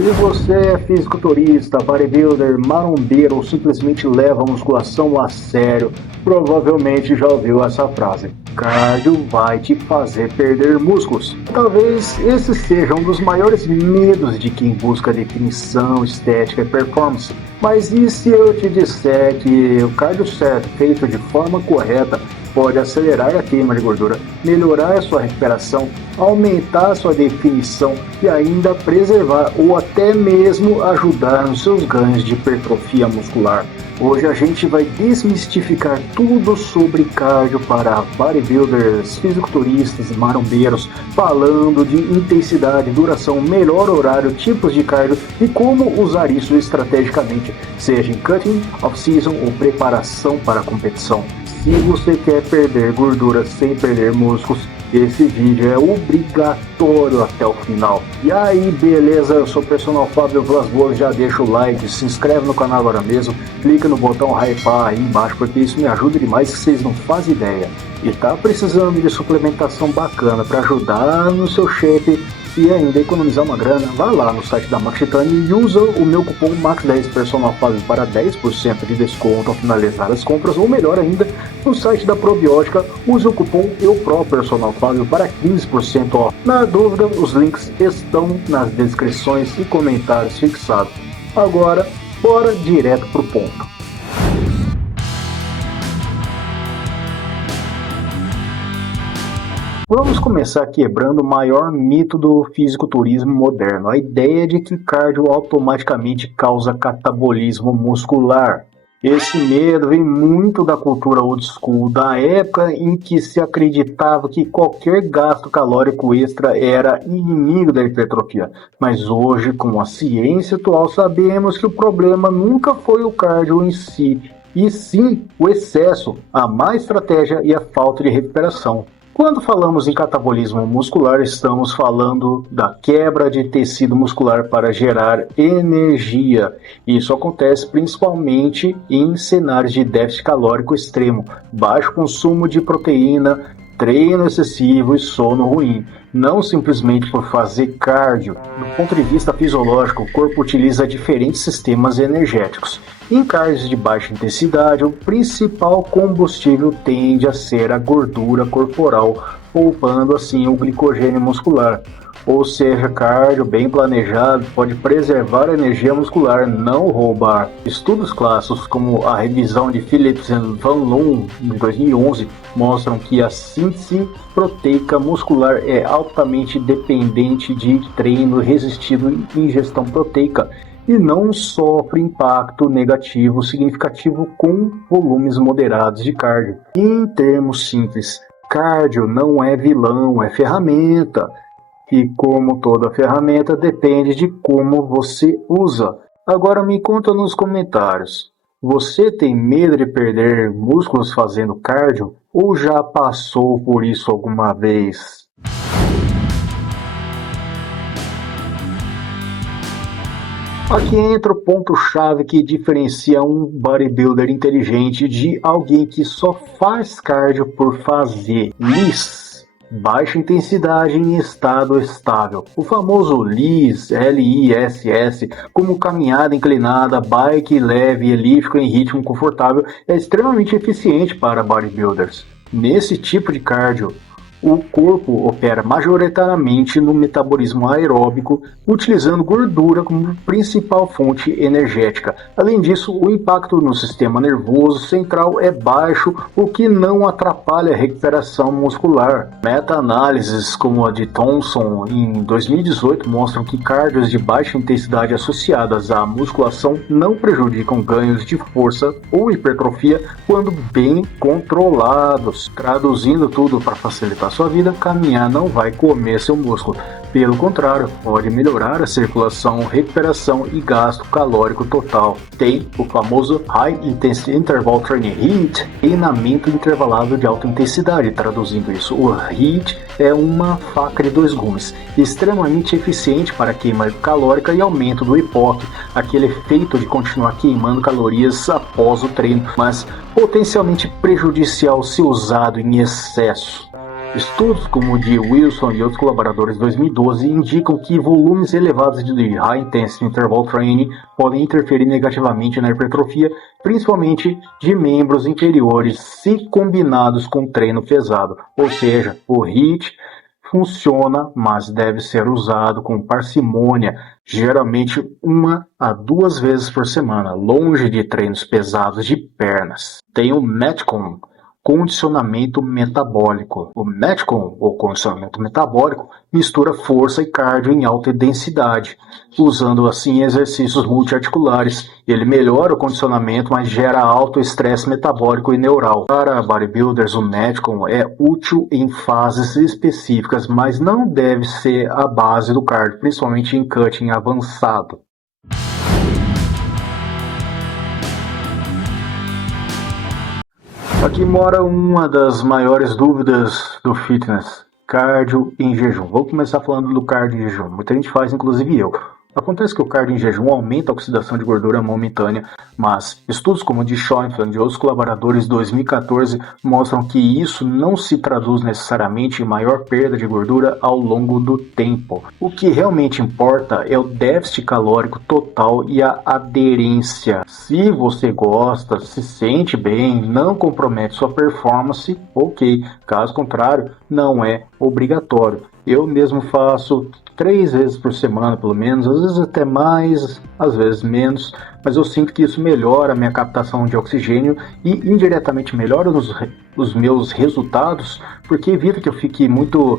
Se você é fisiculturista, bodybuilder, marombeiro ou simplesmente leva a musculação a sério, provavelmente já ouviu essa frase: cardio vai te fazer perder músculos. Talvez esse seja um dos maiores medos de quem busca definição, estética e performance. Mas e se eu te disser que o cardio certo, feito de forma correta, pode acelerar a queima de gordura, melhorar sua recuperação, aumentar sua definição e ainda preservar ou até mesmo ajudar nos seus ganhos de hipertrofia muscular? Hoje a gente vai desmistificar tudo sobre cardio para bodybuilders, fisiculturistas e marombeiros, falando de intensidade, duração, melhor horário, tipos de cardio e como usar isso estrategicamente, seja em cutting, off-season ou preparação para a competição. Se você quer perder gordura sem perder músculos, esse vídeo é obrigatório até o final. E aí, beleza? Eu sou o personal Fábio Vilas Boas, já deixa o like, se inscreve no canal agora mesmo, clica no botão hypar aí embaixo, porque isso me ajuda demais que vocês não fazem ideia. E tá precisando de suplementação bacana para ajudar no seu shape e ainda economizar uma grana? Vai lá no site da Max Titanium e usa o meu cupom MAX10 Personal Fábio para 10% de desconto ao finalizar as compras, ou melhor ainda, no site da Probiótica, use o cupom EUPRO Personal Fábio para 15% off. Na dúvida, os links estão nas descrições e comentários fixados. Agora, bora direto pro ponto. Vamos começar quebrando o maior mito do fisiculturismo moderno, a ideia de que cardio automaticamente causa catabolismo muscular. Esse medo vem muito da cultura old school, da época em que se acreditava que qualquer gasto calórico extra era inimigo da hipertrofia. Mas hoje, com a ciência atual, sabemos que o problema nunca foi o cardio em si, e sim o excesso, a má estratégia e a falta de recuperação. Quando falamos em catabolismo muscular, estamos falando da quebra de tecido muscular para gerar energia. Isso acontece principalmente em cenários de déficit calórico extremo, baixo consumo de proteína, treino excessivo e sono ruim. Não simplesmente por fazer cardio. Do ponto de vista fisiológico, o corpo utiliza diferentes sistemas energéticos. Em cardios de baixa intensidade, o principal combustível tende a ser a gordura corporal, poupando assim o glicogênio muscular. Ou seja, cardio bem planejado pode preservar a energia muscular, não roubar. Estudos clássicos como a revisão de Phillips e Van Loon de 2011 mostram que a síntese proteica muscular é altamente dependente de treino resistido e ingestão proteica, e não sofre impacto negativo significativo com volumes moderados de cardio. Em termos simples, cardio não é vilão, é ferramenta. E como toda ferramenta, depende de como você usa. Agora me conta nos comentários, você tem medo de perder músculos fazendo cardio ou já passou por isso alguma vez? Aqui entra o ponto-chave que diferencia um bodybuilder inteligente de alguém que só faz cardio por fazer. LISS. Baixa intensidade em estado estável. O famoso LISS, L-I-S-S, como caminhada inclinada, bike leve e elíptico em ritmo confortável, é extremamente eficiente para bodybuilders. Nesse tipo de cardio, o corpo opera majoritariamente no metabolismo aeróbico, utilizando gordura como principal fonte energética. Além disso, o impacto no sistema nervoso central é baixo, o que não atrapalha a recuperação muscular. Meta-análises como a de Thompson em 2018 mostram que cardios de baixa intensidade associadas à musculação não prejudicam ganhos de força ou hipertrofia quando bem controlados. Traduzindo tudo para facilitar sua vida, caminhar não vai comer seu músculo. Pelo contrário, pode melhorar a circulação, recuperação e gasto calórico total. Tem o famoso High Intensity Interval Training HIIT, treinamento intervalado de alta intensidade. Traduzindo isso, o HIIT é uma faca de dois gumes, extremamente eficiente para queima calórica e aumento do EPOC, aquele efeito de continuar queimando calorias após o treino, mas potencialmente prejudicial se usado em excesso. Estudos como o de Wilson e outros colaboradores de 2012 indicam que volumes elevados de High Intensity Interval Training podem interferir negativamente na hipertrofia, principalmente de membros inferiores, se combinados com treino pesado. Ou seja, o HIIT funciona, mas deve ser usado com parcimônia, geralmente 1 a 2 vezes por semana, longe de treinos pesados de pernas. Tem o Metcon, condicionamento metabólico. O Metcon, ou condicionamento metabólico, mistura força e cardio em alta densidade, usando assim exercícios multiarticulares. Ele melhora o condicionamento, mas gera alto estresse metabólico e neural. Para bodybuilders, o Metcon é útil em fases específicas, mas não deve ser a base do cardio, principalmente em cutting avançado. Aqui mora uma das maiores dúvidas do fitness: cardio em jejum. Vou começar falando do cardio em jejum. Muita gente faz, inclusive eu. Acontece que o cardio em jejum aumenta a oxidação de gordura momentânea, mas estudos como o de Schoenfeld e outros colaboradores de 2014 mostram que isso não se traduz necessariamente em maior perda de gordura ao longo do tempo. O que realmente importa é o déficit calórico total e a aderência. Se você gosta, se sente bem, não compromete sua performance, ok. Caso contrário, não é obrigatório. Eu mesmo faço 3 vezes por semana, pelo menos, às vezes até mais, às vezes menos, mas eu sinto que isso melhora a minha captação de oxigênio e indiretamente melhora os meus resultados, porque evita que eu fique muito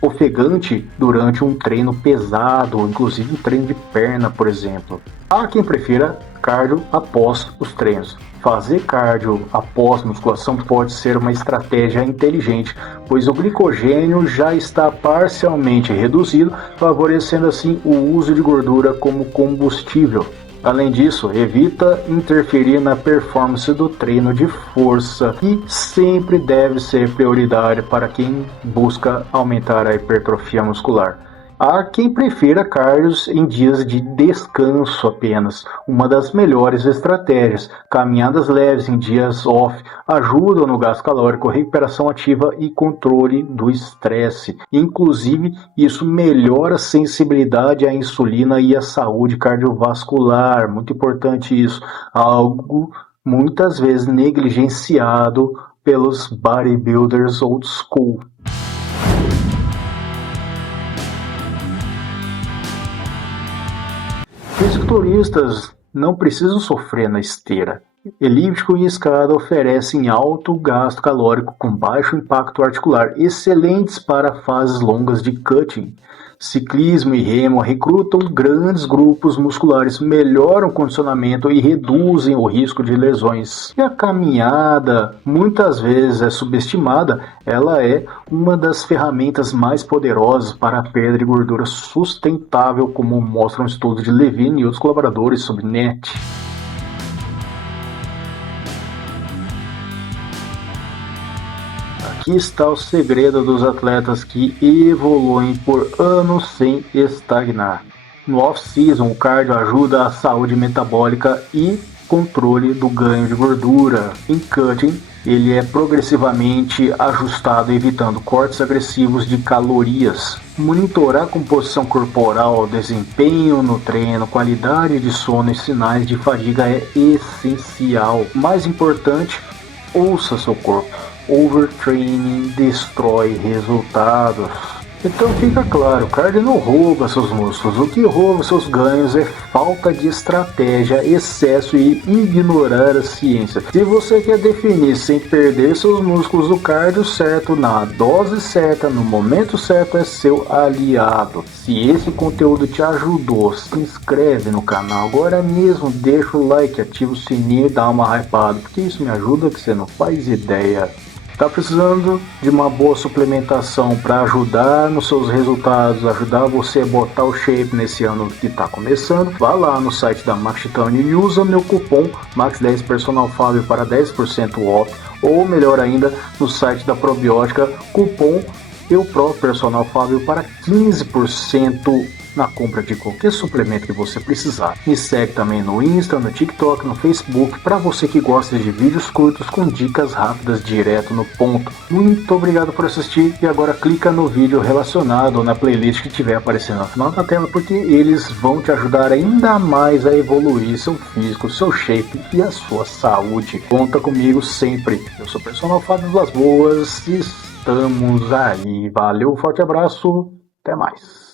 ofegante durante um treino pesado, inclusive um treino de perna, por exemplo. Há quem prefira cardio após os treinos. Fazer cardio após musculação pode ser uma estratégia inteligente, pois o glicogênio já está parcialmente reduzido, favorecendo assim o uso de gordura como combustível. Além disso, evita interferir na performance do treino de força, que sempre deve ser prioridade para quem busca aumentar a hipertrofia muscular. Há quem prefira cardios em dias de descanso apenas. Uma das melhores estratégias. Caminhadas leves em dias off ajudam no gasto calórico, recuperação ativa e controle do estresse. Inclusive, isso melhora a sensibilidade à insulina e à saúde cardiovascular. Muito importante isso. Algo muitas vezes negligenciado pelos bodybuilders old school. Fisiculturistas não precisam sofrer na esteira. Elíptico e escada oferecem alto gasto calórico com baixo impacto articular, excelentes para fases longas de cutting. Ciclismo e remo recrutam grandes grupos musculares, melhoram o condicionamento e reduzem o risco de lesões. E a caminhada muitas vezes é subestimada, ela é uma das ferramentas mais poderosas para a perda de gordura sustentável, como mostram estudos de Levine e outros colaboradores sobre NET. Aqui está o segredo dos atletas que evoluem por anos sem estagnar. No off-season, o cardio ajuda a saúde metabólica e controle do ganho de gordura. Em cutting, ele é progressivamente ajustado, evitando cortes agressivos de calorias. Monitorar a composição corporal, desempenho no treino, qualidade de sono e sinais de fadiga é essencial. Mais importante, ouça seu corpo. Overtraining destrói resultados. Então fica claro, o cardio não rouba seus músculos, o que rouba seus ganhos é falta de estratégia, excesso e ignorar a ciência. Se você quer definir sem perder seus músculos, o cardio certo, na dose certa, no momento certo é seu aliado. Se esse conteúdo te ajudou, se inscreve no canal agora mesmo, deixa o like, ativa o sininho e dá uma hypada, porque isso me ajuda que você não faz ideia. Está precisando de uma boa suplementação para ajudar nos seus resultados, ajudar você a botar o shape nesse ano que está começando? Vá lá no site da Max Titânio e usa meu cupom MAX10 Personal Fábio para 10% off, ou melhor ainda, no site da Probiótica, cupom EUPRO Personal Fábio para 15% na compra de qualquer suplemento que você precisar. Me segue também no Insta, no TikTok, no Facebook, para você que gosta de vídeos curtos com dicas rápidas direto no ponto. Muito obrigado por assistir e agora clica no vídeo relacionado ou na playlist que estiver aparecendo no final da tela, porque eles vão te ajudar ainda mais a evoluir seu físico, seu shape e a sua saúde. Conta comigo sempre. Eu sou o Personal Fábio Vilas Boas e estamos aí. Valeu, forte abraço, até mais.